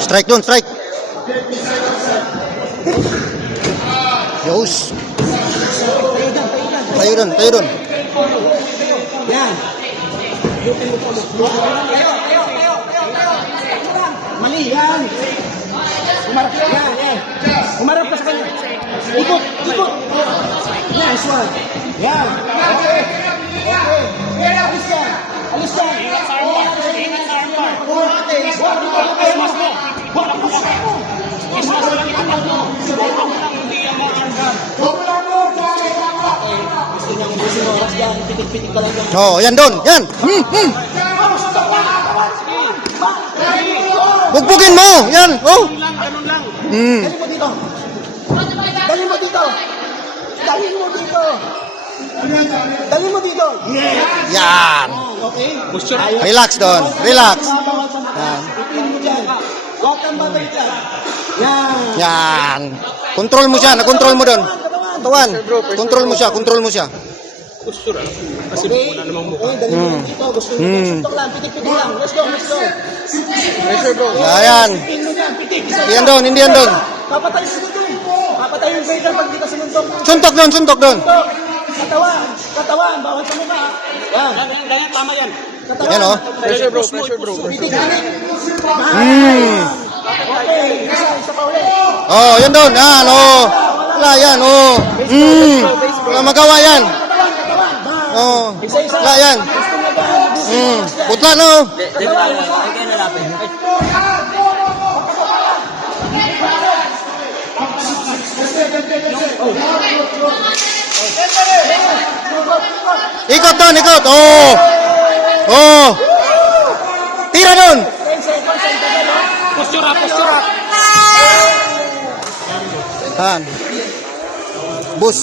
Strike doon, strike. Yos. Tayo doon, tayo doon. Yan. Mali, yan. Umarap ka, yan, eh. Umarap ka sa kanya. Ikot, ikot. Nice one. Yan. Okay. Okay. Alis yan. Alis yan. Oh, yan doon, yan. Bugbugin mo, yan. Oh. Dali mo dito. Dali mo dito. Dali mo dito. Dali mo dito. Yan. Okay? Relax doon, relax. Yan. Ipin mo dyan. Huwag kang babay dyan. Yan. Yan. Control mo siya, na-control mo doon. Katawan. Control mo siya, control mo siya. Kasi wala namang mukha. Dali mo dito. Gusto mo. Suntok lang. Pitik-pitik lang. Let's go, let's go. Pressure, bro. Yan. Ipin mo dyan. Pitik. Hindi yan doon, hindi yan doon. Papatay mo doon. Papatay yung Vader pag di ka sumuntok. Suntok doon, suntok doon. Suntok. Katawan. Katawan. Bawal sa mukha. Yan. Ganyan, tama yan. Katawan. Yan oh. Pressure, bro. Pressure, bro. Pitik, pitik. Okay. Isa pa ulit. Oh, yan doon. Yan, oh. Wala yan, oh. Wala magawa yan. Oh. Wala yan. Putla, no. Ikot doon, ikot. Oh. Oh. Tira doon. Postura, postura. Han. Bus.